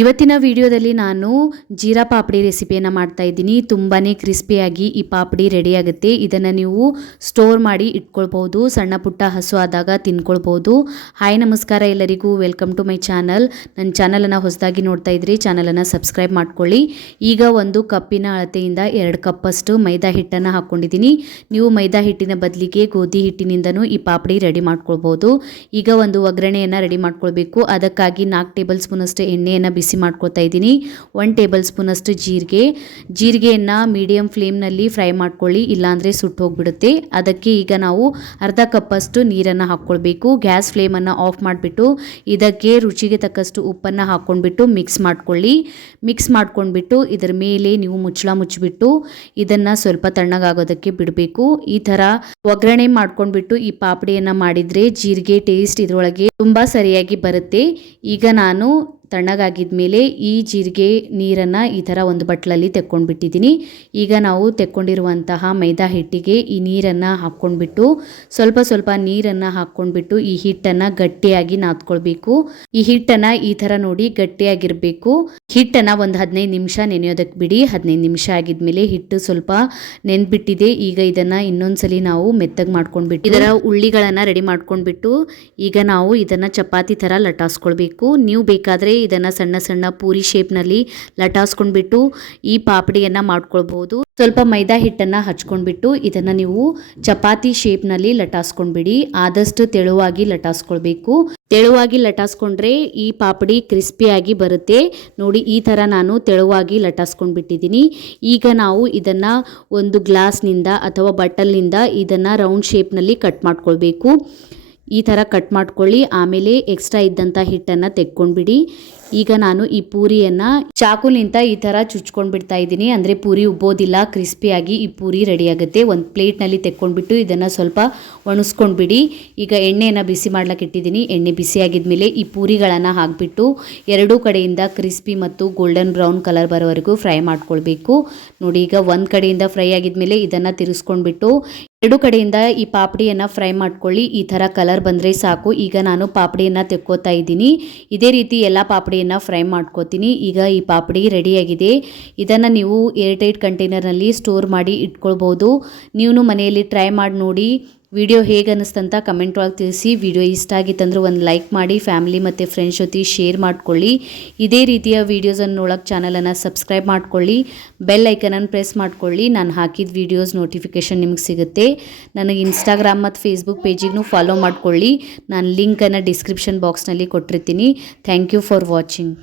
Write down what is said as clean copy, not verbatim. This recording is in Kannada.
ಇವತ್ತಿನ ವಿಡಿಯೋದಲ್ಲಿ ನಾನು ಜೀರಾ ಪಾಪಡಿ ರೆಸಿಪಿಯನ್ನು ಮಾಡ್ತಾ ಇದ್ದೀನಿ. ತುಂಬಾ ಕ್ರಿಸ್ಪಿಯಾಗಿ ಈ ಪಾಪಡಿ ರೆಡಿ ಆಗುತ್ತೆ. ಇದನ್ನು ನೀವು ಸ್ಟೋರ್ ಮಾಡಿ ಇಟ್ಕೊಳ್ಬೋದು, ಸಣ್ಣ ಪುಟ್ಟ ಹಸು ಆದಾಗ ತಿನ್ಕೊಳ್ಬೋದು. ಹಾಯ್ ನಮಸ್ಕಾರ ಎಲ್ಲರಿಗೂ, ವೆಲ್ಕಮ್ ಟು ಮೈ ಚಾನಲ್. ನನ್ನ ಚಾನಲನ್ನು ಹೊಸದಾಗಿ ನೋಡ್ತಾ ಇದ್ರಿ ಚಾನಲನ್ನು ಸಬ್ಸ್ಕ್ರೈಬ್ ಮಾಡ್ಕೊಳ್ಳಿ. ಈಗ ಒಂದು ಕಪ್ಪಿನ ಅಳತೆಯಿಂದ 2 ಕಪ್ಪಷ್ಟು ಮೈದಾ ಹಿಟ್ಟನ್ನು ಹಾಕ್ಕೊಂಡಿದ್ದೀನಿ. ನೀವು ಮೈದಾ ಹಿಟ್ಟಿನ ಬದಲಿಗೆ ಗೋಧಿ ಹಿಟ್ಟಿನಿಂದನೂ ಈ ಪಾಪಡಿ ರೆಡಿ ಮಾಡ್ಕೊಳ್ಬೋದು. ಈಗ ಒಂದು ಒಗ್ಗರಣೆಯನ್ನು ರೆಡಿ ಮಾಡ್ಕೊಳ್ಬೇಕು. ಅದಕ್ಕಾಗಿ 4 ಟೇಬಲ್ ಸ್ಪೂನ್ ಅಷ್ಟು ಎಣ್ಣೆಯನ್ನು ಬಿಸಿ ಮಾಡ್ಕೊತಾ ಇದ್ದೀನಿ. 1 ಟೇಬಲ್ ಸ್ಪೂನ್ ಅಷ್ಟು ಜೀರಿಗೆಯನ್ನು ಮೀಡಿಯಂ ಫ್ಲೇಮ್ನಲ್ಲಿ ಫ್ರೈ ಮಾಡ್ಕೊಳ್ಳಿ, ಇಲ್ಲಾಂದರೆ ಸುಟ್ಟು ಹೋಗ್ಬಿಡುತ್ತೆ. ಅದಕ್ಕೆ ಈಗ ನಾವು ಅರ್ಧ ಕಪ್ಪಷ್ಟು ನೀರನ್ನು ಹಾಕ್ಕೊಳ್ಬೇಕು. ಗ್ಯಾಸ್ ಫ್ಲೇಮನ್ನು ಆಫ್ ಮಾಡಿಬಿಟ್ಟು ಇದಕ್ಕೆ ರುಚಿಗೆ ತಕ್ಕಷ್ಟು ಉಪ್ಪನ್ನು ಹಾಕ್ಕೊಂಡ್ಬಿಟ್ಟು ಮಿಕ್ಸ್ ಮಾಡ್ಕೊಳ್ಳಿ. ಮಿಕ್ಸ್ ಮಾಡ್ಕೊಂಡ್ಬಿಟ್ಟು ಇದರ ಮೇಲೆ ನೀವು ಮುಚ್ಚಳ ಮುಚ್ಚಿಬಿಟ್ಟು ಇದನ್ನು ಸ್ವಲ್ಪ ತಣ್ಣಗಾಗೋದಕ್ಕೆ ಬಿಡಬೇಕು. ಈ ಥರ ಒಗ್ಗರಣೆ ಮಾಡ್ಕೊಂಡ್ಬಿಟ್ಟು ಈ ಪಾಪಡಿಯನ್ನು ಮಾಡಿದರೆ ಜೀರಿಗೆ ಟೇಸ್ಟ್ ಇದರೊಳಗೆ ತುಂಬ ಸರಿಯಾಗಿ ಬರುತ್ತೆ. ಈಗ ನಾನು ತಣ್ಣಗಾಗಿದ ಮೇಲೆ ಈ ಜೀರಿಗೆ ನೀರನ್ನು ಈ ಥರ ಒಂದು ಬಟ್ಲಲ್ಲಿ ತೆಕ್ಕೊಂಡ್ಬಿಟ್ಟಿದ್ದೀನಿ. ಈಗ ನಾವು ತೆಕ್ಕೊಂಡಿರುವಂತಹ ಮೈದಾ ಹಿಟ್ಟಿಗೆ ಈ ನೀರನ್ನು ಹಾಕ್ಕೊಂಡ್ಬಿಟ್ಟು ಸ್ವಲ್ಪ ನೀರನ್ನು ಹಾಕ್ಕೊಂಡ್ಬಿಟ್ಟು ಈ ಹಿಟ್ಟನ್ನು ಗಟ್ಟಿಯಾಗಿ ನಾದ್ಕೊಳ್ಬೇಕು. ಈ ಹಿಟ್ಟನ್ನು ಈ ಥರ ನೋಡಿ ಗಟ್ಟಿಯಾಗಿರಬೇಕು. ಹಿಟ್ಟನ್ನು ಒಂದು 15 ನಿಮಿಷ ನೆನೆಯೋದಕ್ಕೆ ಬಿಡಿ. 15 ನಿಮಿಷ ಆಗಿದ್ಮೇಲೆ ಹಿಟ್ಟು ಸ್ವಲ್ಪ ನೆಂದ್ಬಿಟ್ಟಿದೆ. ಈಗ ಇದನ್ನು ಇನ್ನೊಂದ್ಸಲಿ ನಾವು ಮೆತ್ತಗೆ ಮಾಡ್ಕೊಂಡ್ಬಿಟ್ಟು ಇದರ ಉಳ್ಳಿಗಳನ್ನು ರೆಡಿ ಮಾಡ್ಕೊಂಡ್ಬಿಟ್ಟು ಈಗ ನಾವು ಇದನ್ನು ಚಪಾತಿ ಥರ ಲಟಾಸ್ಕೊಳ್ಬೇಕು. ನೀವು ಬೇಕಾದರೆ ಇದನ್ನು ಸಣ್ಣ ಸಣ್ಣ ಪೂರಿ ಶೇಪ್ನಲ್ಲಿ ಲಟಾಸ್ಕೊಂಡ್ಬಿಟ್ಟು ಈ ಪಾಪಡಿಯನ್ನು ಮಾಡ್ಕೊಳ್ಬೋದು. ಸ್ವಲ್ಪ ಮೈದಾ ಹಿಟ್ಟನ್ನು ಹಚ್ಕೊಂಡ್ಬಿಟ್ಟು ಇದನ್ನು ನೀವು ಚಪಾತಿ ಶೇಪ್ನಲ್ಲಿ ಲಟಾಸ್ಕೊಂಡ್ಬಿಡಿ. ಆದಷ್ಟು ತೆಳುವಾಗಿ ಲಟಾಸ್ಕೊಳ್ಬೇಕು. ತೆಳುವಾಗಿ ಲಟಾಸ್ಕೊಂಡ್ರೆ ಈ ಪಾಪಡಿ ಕ್ರಿಸ್ಪಿಯಾಗಿ ಬರುತ್ತೆ. ನೋಡಿ, ಈ ಥರ ನಾನು ತೆಳುವಾಗಿ ಲಟಾಸ್ಕೊಂಡ್ಬಿಟ್ಟಿದ್ದೀನಿ. ಈಗ ನಾವು ಇದನ್ನು ಒಂದು ಗ್ಲಾಸ್ನಿಂದ ಅಥವಾ ಬಟ್ಟಲ್ನಿಂದ ಇದನ್ನು ರೌಂಡ್ ಶೇಪ್ನಲ್ಲಿ ಕಟ್ ಮಾಡ್ಕೊಳ್ಬೇಕು. ಈ ಥರ ಕಟ್ ಮಾಡ್ಕೊಳ್ಳಿ. ಆಮೇಲೆ ಎಕ್ಸ್ಟ್ರಾ ಇದ್ದಂಥ ಹಿಟ್ಟನ್ನು ತೆಕ್ಕೊಂಡ್ಬಿಡಿ. ಈಗ ನಾನು ಈ ಪೂರಿಯನ್ನು ಚಾಕುಲಿಂದ ಈ ಥರ ಚುಚ್ಕೊಂಡು ಬಿಡ್ತಾ ಇದ್ದೀನಿ. ಅಂದರೆ ಪೂರಿ ಉಬ್ಬೋದಿಲ್ಲ, ಕ್ರಿಸ್ಪಿಯಾಗಿ ಈ ಪೂರಿ ರೆಡಿ ಆಗುತ್ತೆ. ಒಂದು ಪ್ಲೇಟ್ನಲ್ಲಿ ತೆಕ್ಕೊಂಡ್ಬಿಟ್ಟು ಇದನ್ನು ಸ್ವಲ್ಪ ಒಣಸ್ಕೊಂಡ್ಬಿಡಿ. ಈಗ ಎಣ್ಣೆಯನ್ನು ಬಿಸಿ ಮಾಡ್ಲಿಕ್ಕೆ ಇಟ್ಟಿದ್ದೀನಿ. ಎಣ್ಣೆ ಬಿಸಿ ಆಗಿದ್ಮೇಲೆ ಈ ಪೂರಿಗಳನ್ನು ಹಾಕಿಬಿಟ್ಟು ಎರಡೂ ಕಡೆಯಿಂದ ಕ್ರಿಸ್ಪಿ ಮತ್ತು ಗೋಲ್ಡನ್ ಬ್ರೌನ್ ಕಲರ್ ಬರೋವರೆಗೂ ಫ್ರೈ ಮಾಡ್ಕೊಳ್ಬೇಕು. ನೋಡಿ, ಈಗ ಒಂದು ಕಡೆಯಿಂದ ಫ್ರೈ ಆಗಿದ್ಮೇಲೆ ಇದನ್ನು ತಿರ್ಸ್ಕೊಂಡ್ಬಿಟ್ಟು ಎರಡು ಕಡೆಯಿಂದ ಈ ಪಾಪಡಿಯನ್ನು ಫ್ರೈ ಮಾಡ್ಕೊಳ್ಳಿ. ಈ ಥರ ಕಲರ್ ಬಂದರೆ ಸಾಕು. ಈಗ ನಾನು ಪಾಪಡಿಯನ್ನು ತೆಕ್ಕೋತಾ ಇದ್ದೀನಿ. ಇದೇ ರೀತಿ ಎಲ್ಲ ಪಾಪಡಿಯನ್ನು ಫ್ರೈ ಮಾಡ್ಕೋತೀನಿ. ಈಗ ಈ ಪಾಪಡಿ ರೆಡಿಯಾಗಿದೆ. ಇದನ್ನು ನೀವು ಏರ್ಟೈಟ್ ಕಂಟೈನರ್ನಲ್ಲಿ ಸ್ಟೋರ್ ಮಾಡಿ ಇಟ್ಕೊಳ್ಬೋದು. ನೀವು ಮನೆಯಲ್ಲಿ ಟ್ರೈ ಮಾಡಿ ನೋಡಿ. ವಿಡಿಯೋ ಹೇಗೆ ಅನ್ನಿಸ್ತಂತ ಕಮೆಂಟ್ ಒಳಗೆ ತಿಳಿಸಿ. ವಿಡಿಯೋ ಇಷ್ಟ ಆಗಿತ್ತಂದ್ರೆ ಒಂದು ಲೈಕ್ ಮಾಡಿ, ಫ್ಯಾಮಿಲಿ ಮತ್ತು ಫ್ರೆಂಡ್ಸ್ ಜೊತೆ ಶೇರ್ ಮಾಡ್ಕೊಳ್ಳಿ. ಇದೇ ರೀತಿಯ ವೀಡಿಯೋಸನ್ನು ನೋಡೋಕ್ಕೆ ಚಾನಲನ್ನು ಸಬ್ಸ್ಕ್ರೈಬ್ ಮಾಡ್ಕೊಳ್ಳಿ. ಬೆಲ್ ಐಕನನ್ನು ಪ್ರೆಸ್ ಮಾಡ್ಕೊಳ್ಳಿ. ನಾನು ಹಾಕಿದ ವೀಡಿಯೋಸ್ ನೋಟಿಫಿಕೇಷನ್ ನಿಮಗೆ ಸಿಗುತ್ತೆ. ನನಗೆ ಇನ್ಸ್ಟಾಗ್ರಾಮ್ ಮತ್ತು ಫೇಸ್ಬುಕ್ ಪೇಜಿಗೂ ಫಾಲೋ ಮಾಡ್ಕೊಳ್ಳಿ. ನಾನು ಲಿಂಕನ್ನು ಡಿಸ್ಕ್ರಿಪ್ಷನ್ ಬಾಕ್ಸ್ನಲ್ಲಿ ಕೊಟ್ಟಿರ್ತೀನಿ. Thank you for watching.